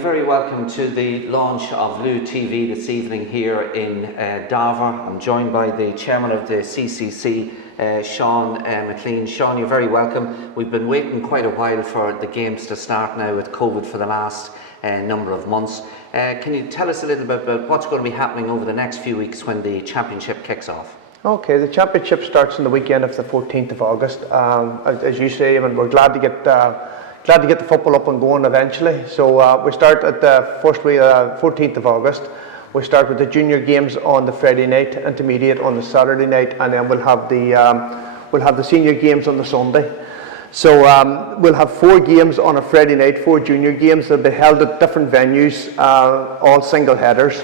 Very welcome to the launch of LuTV this evening here in Darver. I'm joined by the chairman of the CCC, Sean McLean. Sean, you're very welcome. We've been waiting quite a while for the games to start now with COVID for the last number of months. Can you tell us a little bit about what's going to be happening over the next few weeks when the championship kicks off? Okay, the championship starts on the weekend of the 14th of August. As you say, I mean, we're glad to get the football up and going eventually. So we start at the first week, 14th of August. We start with the junior games on the Friday night, intermediate on the Saturday night, and then we'll have the senior games on the Sunday. So we'll have 4 games on a Friday night, 4 junior games. They'll be held at different venues, all single headers.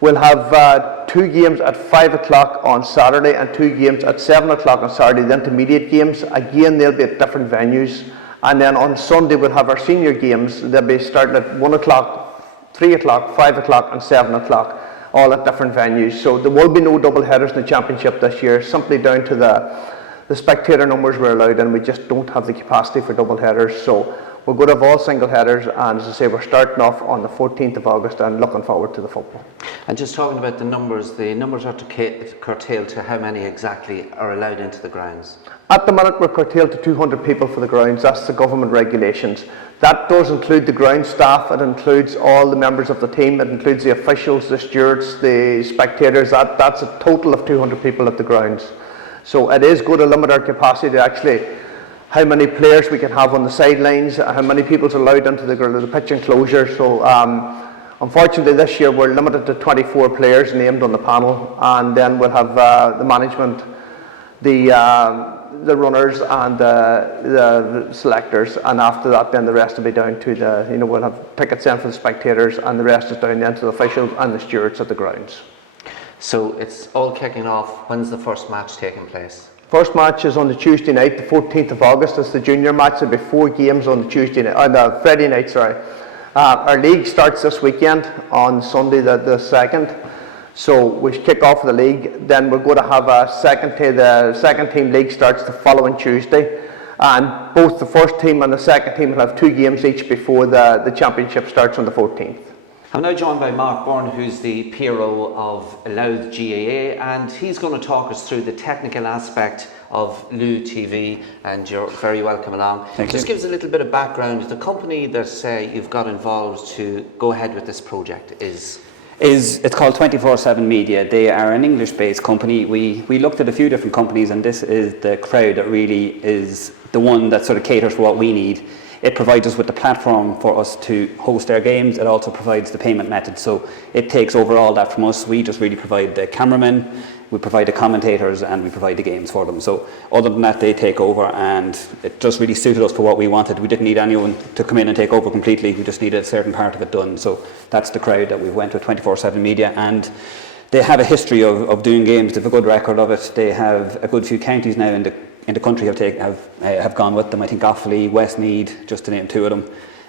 We'll have 2 games at 5 o'clock on Saturday and 2 games at 7 o'clock on Saturday, the intermediate games. Again, they'll be at different venues. And then on Sunday, we'll have our senior games. They'll be starting at 1 o'clock, 3 o'clock, 5 o'clock and 7 o'clock, all at different venues. So there will be no double headers in the championship this year, simply down to the spectator numbers we're allowed, and we just don't have the capacity for double headers. So we're going to have all single headers, and as I say, we're starting off on the 14th of August and looking forward to the football. And just talking about the numbers are curtailed to how many exactly are allowed into the grounds? At the minute, we're curtailed to 200 people for the grounds. That's the government regulations. That does include the ground staff. It includes all the members of the team. It includes the officials, the stewards, the spectators. That's a total of 200 people at the grounds. So it is going to limit our capacity to actually how many players we can have on the sidelines, how many people is allowed into the pitch enclosure. So unfortunately this year we're limited to 24 players named on the panel, and then we'll have the management, the runners and the selectors, and after that then the rest will be down to we'll have tickets in for the spectators, and the rest is down then to the officials and the stewards at the grounds. So it's all kicking off. When's the first match taking place? First match is on the Tuesday night, the 14th of August. It's the junior match. There'll be 4 games on the Tuesday night, on the Friday night. Sorry. Our league starts this weekend on Sunday the 2nd. So we kick off the league. Then we're going to have a the second team league starts the following Tuesday, and both the first team and the second team will have 2 games each before the championship starts on the 14th. I'm now joined by Mark Byrne, who's the PRO of Louth GAA, and he's going to talk us through the technical aspect of LuTV, and you're very welcome along. Just give us a little bit of background. The company that you've got involved to go ahead with this project is it's called 24/7 Media. They are an English-based company. We looked at a few different companies, and this is the crowd that really is the one that sort of caters for what we need. It provides us with the platform for us to host our games. It also provides the payment method. So it takes over all that from us. We just really provide the cameramen, we provide the commentators, and we provide the games for them. So other than that, they take over, and it just really suited us for what we wanted. We didn't need anyone to come in and take over completely. We just needed a certain part of it done. So that's the crowd that we went with 24/7 Media. And they have a history of doing games. They have a good record of it. They have a good few counties now in the country have gone with them. I think Offaly, Westmeath, just to name 2 of them,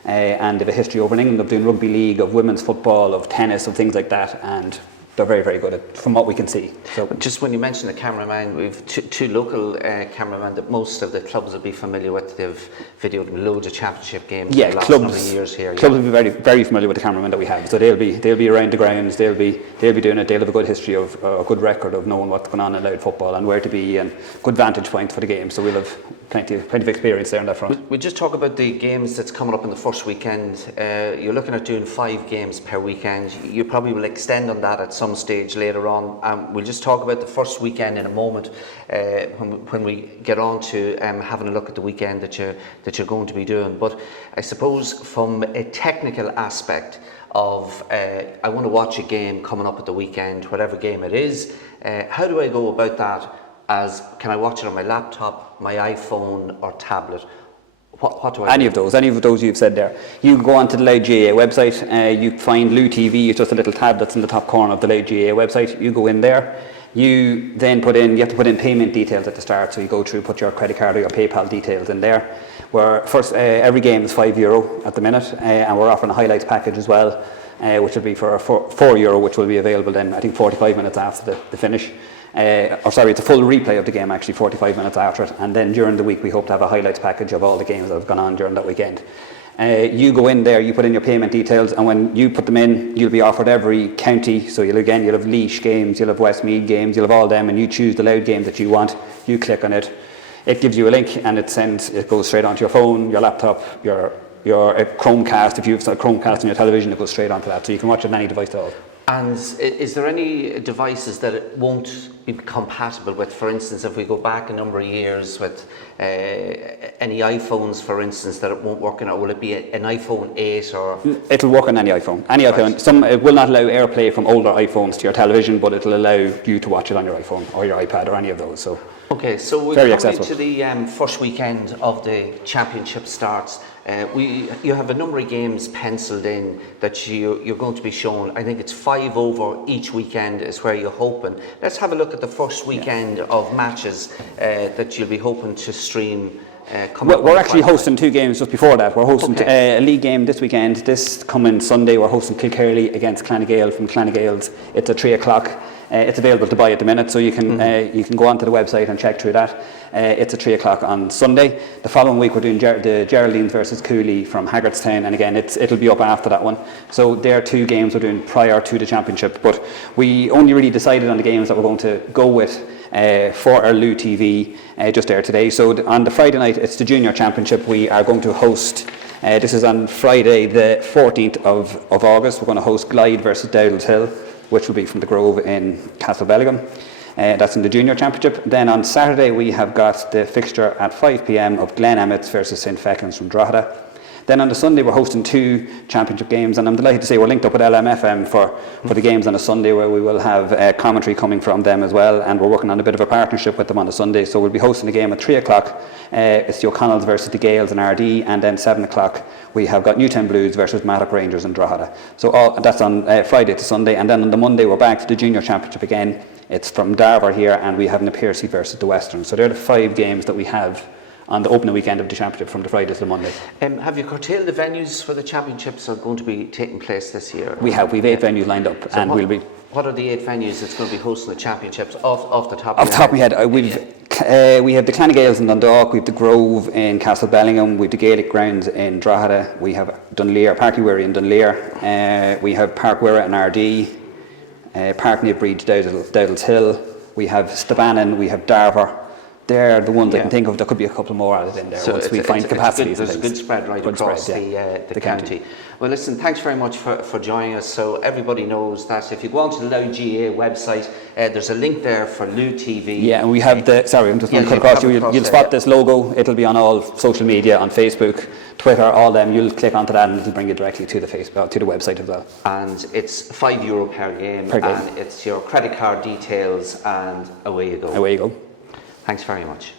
and they have a history over in England of doing rugby league, of women's football, of tennis, of things like that, and they're very, very good at, from what we can see. So just when you mention the cameraman, we've two local cameramen that most of the clubs will be familiar with. They've videoed loads of championship games in the last number of years here. Clubs will be very, very familiar with the cameramen that we have, so they'll be around the grounds. They'll be doing it. They'll have a good history of a good record of knowing what's going on in Louth football and where to be, and good vantage points for the game. So we'll have plenty of experience there on that front. We'll just talk about the games that's coming up in the first weekend. You're looking at doing 5 games per weekend. You probably will extend on that at some stage later on. We'll just talk about the first weekend in a moment when we get on to having a look at the weekend that you're going to be doing. But I suppose from a technical aspect of I want to watch a game coming up at the weekend, whatever game it is, how do I go about that? Can I watch it on my laptop, my iPhone or tablet? What do I do? Any of those you've said there. You go onto the Louth GAA website, you find LuTV, it's just a little tab that's in the top corner of the Louth GAA website. You go in there, you then you have to put in payment details at the start, so you go through, put your credit card or your PayPal details in there. Where first, every game is €5 at the minute, and we're offering a highlights package as well, which will be for €4, which will be available then, I think, 45 minutes after the finish. It's a full replay of the game, actually, 45 minutes after it, and then during the week we hope to have a highlights package of all the games that have gone on during that weekend. You go in there, you put in your payment details, and when you put them in, you'll be offered every county. So you'll have Laois games, you'll have Westmeath games, you'll have all them, and you choose the Louth game that you want. You click on it. It gives you a link, and it goes straight onto your phone, your laptop, your Chromecast. If you've a Chromecast on your television, it goes straight onto that, so you can watch it on any device at all. And is there any devices that it won't be compatible with? For instance, if we go back a number of years with any iPhones, for instance, that it won't work on, or will it be an iPhone 8 or? It'll work on any iPhone. Any iPhone. It will not allow AirPlay from older iPhones to your television, but it'll allow you to watch it on your iPhone or your iPad or any of those. So. Okay, so we're coming to the first weekend of the championship starts. You have a number of games penciled in that you're going to be shown. I think it's 5 over each weekend is where you're hoping. Let's have a look at the first weekend of matches that you'll be hoping to stream. We're actually hosting 2 games just before that. We're hosting a league game this weekend. This coming Sunday, we're hosting Kilkerley against Clanagale from Clanagales. It's at 3 o'clock. It's available to buy at the minute, so you can go onto the website and check through that. It's at 3 o'clock on Sunday. The following week we're doing the Geraldines versus Cooley from Haggardstown, and again it'll be up after that one. So there are 2 games we're doing prior to the championship, but we only really decided on the games that we're going to go with for our LuTV just there today. So on the Friday night, it's the junior championship. We are going to host. This is on Friday, the 14th of August. We're going to host Glyde versus Dowdall's Hill, which will be from the Grove in Castlebellingham. That's in the junior championship. Then on Saturday we have got the fixture at 5 p.m. of Glen Emmets versus St Fecklins from Drogheda. Then on the Sunday we're hosting 2 championship games, and I'm delighted to say we're linked up with LMFM for the games on a Sunday, where we will have commentary coming from them as well, and we're working on a bit of a partnership with them on a Sunday. So we'll be hosting a game at 3 o'clock. It's the O'Connells versus the Gales in RD, and then 7 o'clock we have got Newtown Blues versus Mattock Rangers in Drogheda. So that's on Friday to Sunday, and then on the Monday we're back to the junior championship again. It's from Darver here, and we have Napearcey versus the Western. So they're the 5 games that we have on the opening weekend of the championship from the Friday to the Monday. Have you curtailed the venues for the championships that are going to be taking place this year? We've 8 venues lined up, so and we'll be. What are the 8 venues that's going to be hosting the championships off the top? Off the top of my head, we have the Clanagales in Dundalk, we have the Grove in Castlebellingham, we have the Gaelic Grounds in Drogheda, we have Dunleer, Parky Wirry in Dunleer, we have Park Wirra in RD, Park Nibreed, Dowdall's Hill, we have Stabannon, we have Darver. They're the ones I can think of. There could be a couple more added in there so once we find capacity. There's a good spread across the county. Well, listen, thanks very much for joining us. So everybody knows that if you go onto the Louth GAA website, there's a link there for LuTV. Yeah, and we have I'm just going to cut across you. You'll spot this logo. It'll be on all social media, on Facebook, Twitter, all them. You'll click onto that, and it'll bring you directly to the website as well. And it's €5 per game, and it's your credit card details, and away you go. Away you go. Thanks very much.